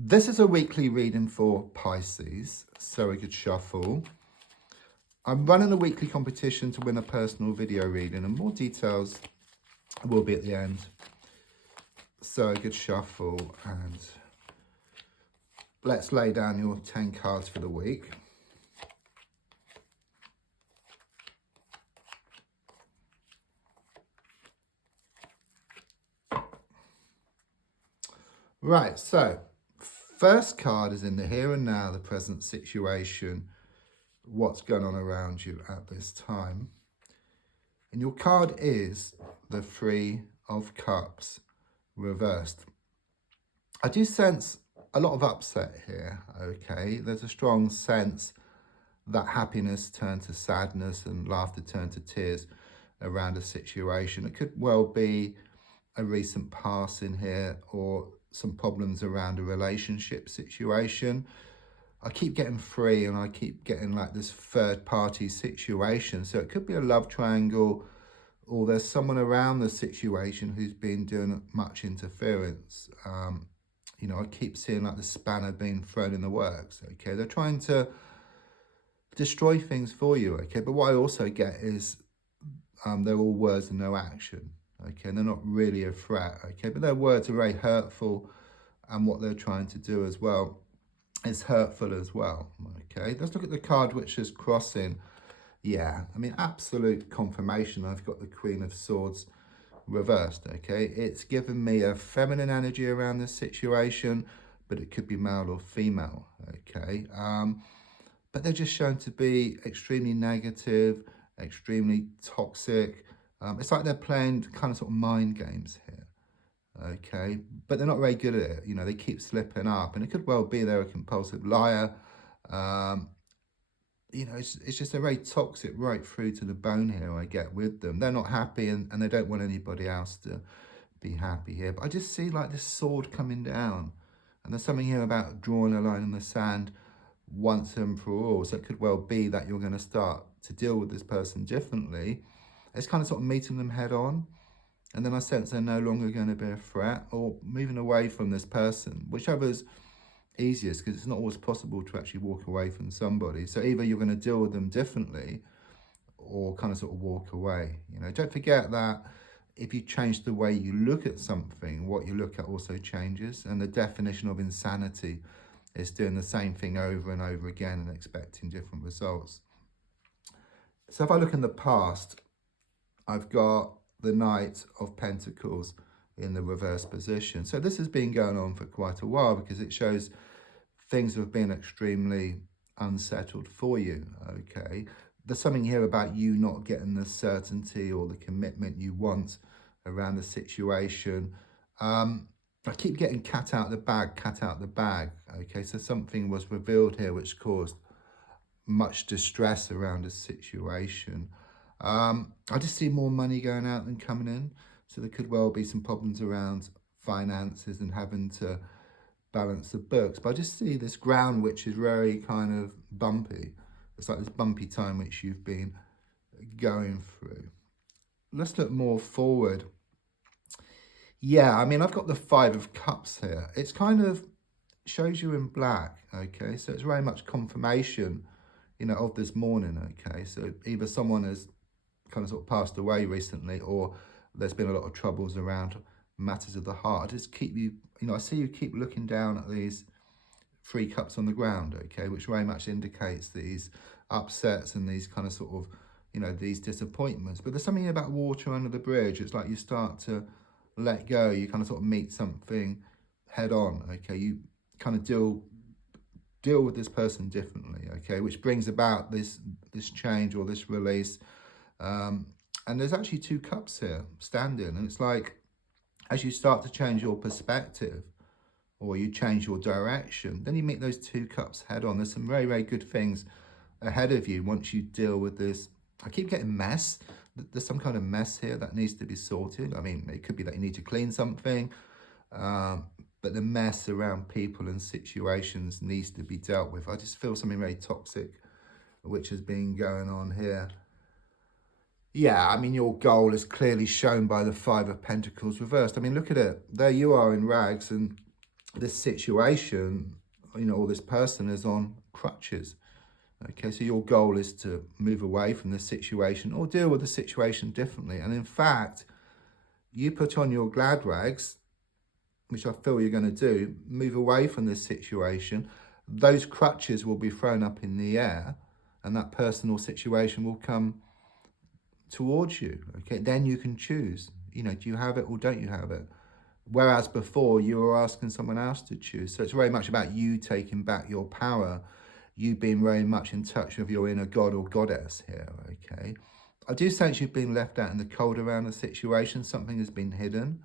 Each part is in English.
This is a weekly reading for Pisces, so a good shuffle. I'm running a weekly competition to win a personal video reading, and more details will be at the end. So a good shuffle, and let's lay down your 10 cards for the week. Right, so first card is in the here and now, the present situation, what's going on around you at this time. And your card is the Three of Cups reversed. I do sense a lot of upset here, okay? There's a strong sense that happiness turned to sadness and laughter turned to tears around a situation. It could well be a recent passing here or some problems around a relationship situation. I keep getting free and I keep getting like this third party situation. So it could be a love triangle, or there's someone around the situation who's been doing much interference. You know, I keep seeing like the spanner being thrown in the works, okay? They're trying to destroy things for you, okay? But what I also get is they're all words and no action, okay? And they're not really a threat, okay? But their words are very hurtful, and what they're trying to do as well is hurtful as well, okay? Let's look at the card which is crossing. Yeah, I mean, absolute confirmation. I've got the Queen of Swords reversed, okay? It's given me a feminine energy around this situation, but it could be male or female, okay? But they're just shown to be extremely negative, extremely toxic. It's like they're playing kind of sort of mind games here, okay? But they're not very good at it. You know, they keep slipping up, and it could well be they're a compulsive liar. You know, it's just a very toxic right through to the bone here I get with them. They're not happy, and they don't want anybody else to be happy here. But I just see like this sword coming down, and there's something here about drawing a line in the sand once and for all. So it could well be that you're going to start to deal with this person differently. It's kind of sort of meeting them head on, and then I sense they're no longer going to be a threat, or moving away from this person, whichever's easiest, because it's not always possible to actually walk away from somebody. So either you're going to deal with them differently or kind of sort of walk away. You know, don't forget that if you change the way you look at something, what you look at also changes, and the definition of insanity is doing the same thing over and over again and expecting different results. So if I look in the past, I've got the Knight of Pentacles in the reverse position. So this has been going on for quite a while, because it shows things have been extremely unsettled for you, okay? There's something here about you not getting the certainty or the commitment you want around the situation. I keep getting cat out the bag, okay? So something was revealed here which caused much distress around a situation. I just see more money going out than coming in. So there could well be some problems around finances and having to balance the books. But I just see this ground which is very kind of bumpy. It's like this bumpy time which you've been going through. Let's look more forward. Yeah, I mean, I've got the Five of Cups here. It's kind of shows you in black, okay? So it's very much confirmation, you know, of this morning, okay? So either someone has kind of sort of passed away recently, or there's been a lot of troubles around matters of the heart. I just keep you, you know, I see you keep looking down at these three cups on the ground, okay, which very much indicates these upsets and these kind of sort of, you know, these disappointments. But there's something about water under the bridge. It's like you start to let go. You kind of sort of meet something head on, okay? You kind of deal with this person differently, okay, which brings about this change or this release. And there's actually two cups here standing, and it's like as you start to change your perspective or you change your direction, then you meet those two cups head on. There's some very, very good things ahead of you once you deal with this. I keep getting mess. There's some kind of mess here that needs to be sorted. I mean, it could be that you need to clean something, but the mess around people and situations needs to be dealt with. I just feel something very toxic which has been going on here. Yeah, I mean, your goal is clearly shown by the Five of Pentacles reversed. I mean, look at it. There you are in rags, and this situation, or this person is on crutches. Okay, so your goal is to move away from the situation or deal with the situation differently. And in fact, you put on your glad rags, which I feel you're going to do, move away from this situation. Those crutches will be thrown up in the air and that person or situation will come towards you. Okay, then you can choose, do you have it or don't you have it? Whereas before you were asking someone else to choose. So it's very much about you taking back your power, you being very much in touch with your inner god or goddess here, okay? I do sense you've been left out in the cold around the situation. Something has been hidden,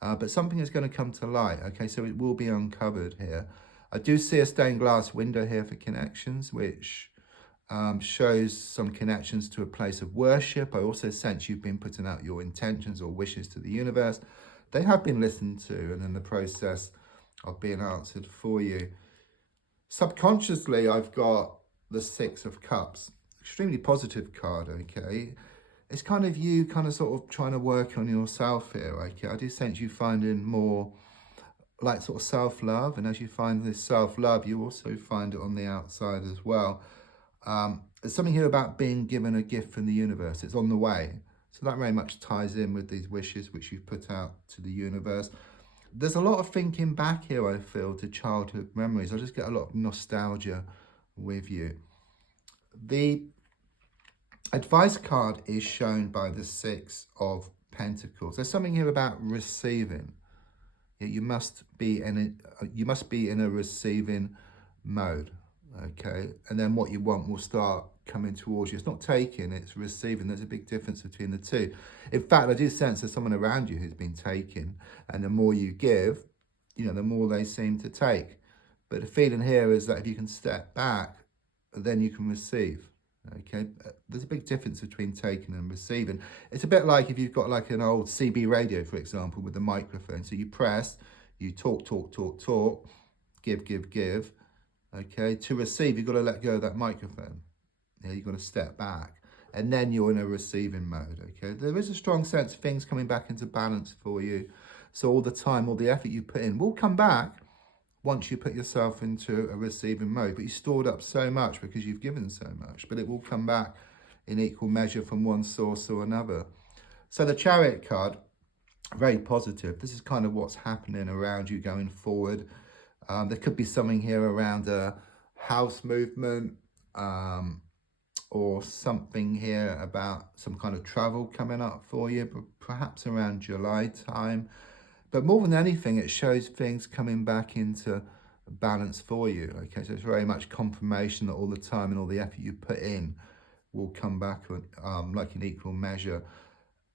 but something is going to come to light, okay? So it will be uncovered here. I do see a stained glass window here for connections, which shows some connections to a place of worship. I also sense you've been putting out your intentions or wishes to the universe. They have been listened to and in the process of being answered for you. Subconsciously, I've got the Six of Cups. Extremely positive card, okay? It's kind of you sort of trying to work on yourself here, okay? I do sense you finding more like sort of self-love. And as you find this self-love, you also find it on the outside as well. There's something here about being given a gift from the universe. It's on the way. So that very much ties in with these wishes which you've put out to the universe. There's a lot of thinking back here, I feel, to childhood memories. I just get a lot of nostalgia with you. The advice card is shown by the Six of Pentacles. There's something here about receiving. You must be in a receiving mode. Okay, and then what you want will start coming towards you. It's not taking, it's receiving. There's a big difference between the two. In fact, I do sense there's someone around you who's been taking, and the more you give, the more they seem to take. But the feeling here is that if you can step back, then you can receive. Okay, there's a big difference between taking and receiving. It's a bit like if you've got like an old CB radio, for example, with a microphone. So you press, you talk, give. Okay, to receive, you've got to let go of that microphone. Yeah, you've got to step back. And then you're in a receiving mode, okay? There is a strong sense of things coming back into balance for you. So all the time, all the effort you put in will come back once you put yourself into a receiving mode. But you stored up so much because you've given so much. But it will come back in equal measure from one source or another. So the Chariot card, very positive. This is kind of what's happening around you going forward. There could be something here around a house movement or something here about some kind of travel coming up for you, perhaps around July time. But more than anything, it shows things coming back into balance for you. Okay, so it's very much confirmation that all the time and all the effort you put in will come back like in equal measure.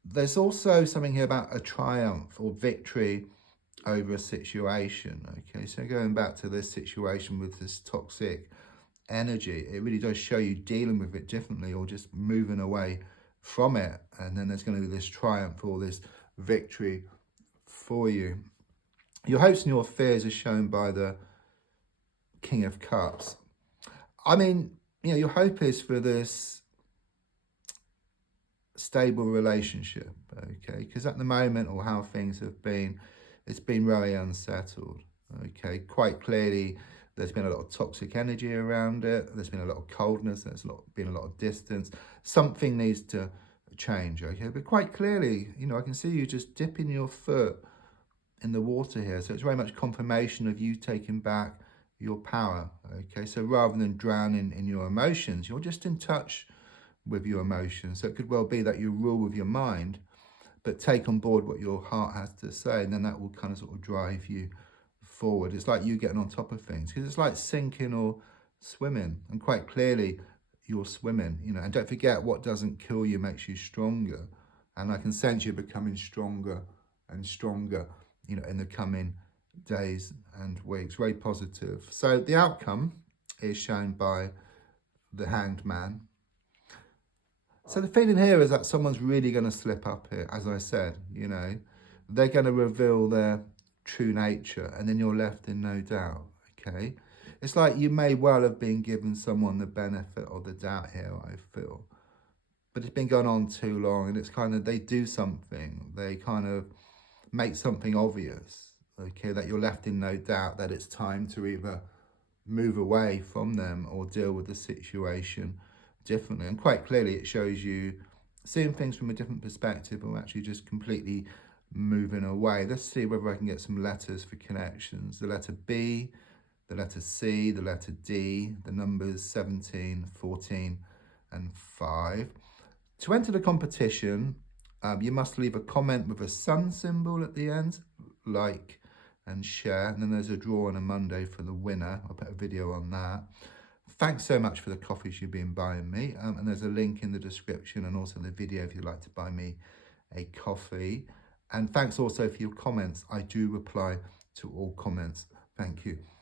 There's also something here about a triumph or victory over a situation. Okay, so going back to this situation with this toxic energy, it really does show you dealing with it differently or just moving away from it, and then there's going to be this triumph or this victory for you. Your hopes and your fears are shown by the King of Cups. I mean, your hope is for this stable relationship, okay, because at the moment, or how things have been, it's been very unsettled, okay? Quite clearly, there's been a lot of toxic energy around it. There's been a lot of coldness. There's been a lot of distance. Something needs to change, okay? But quite clearly, I can see you just dipping your foot in the water here. So it's very much confirmation of you taking back your power, okay? So rather than drowning in your emotions, you're just in touch with your emotions. So it could well be that you rule with your mind, but take on board what your heart has to say, and then that will kind of sort of drive you forward. It's like you getting on top of things, because it's like sinking or swimming, and quite clearly you're swimming, and don't forget, what doesn't kill you makes you stronger. And I can sense you becoming stronger and stronger, in the coming days and weeks. Very positive. So the outcome is shown by the Hanged Man. So the feeling here is that someone's really going to slip up here, as I said, they're going to reveal their true nature, and then you're left in no doubt, okay? It's like you may well have been given someone the benefit of the doubt here, I feel. But it's been going on too long, and it's kind of, they do something, they kind of make something obvious, okay, that you're left in no doubt that it's time to either move away from them or deal with the situation differently. And quite clearly it shows you seeing things from a different perspective or actually just completely moving away. Let's see whether I can get some letters for connections. The letter B, the letter C, the letter D, the numbers 17, 14 and 5. To enter the competition, you must leave a comment with a sun symbol at the end, like and share. And then there's a draw on a Monday for the winner. I'll put a video on that. Thanks so much for the coffees you've been buying me. And there's a link in the description and also the video if you'd like to buy me a coffee. And thanks also for your comments. I do reply to all comments. Thank you.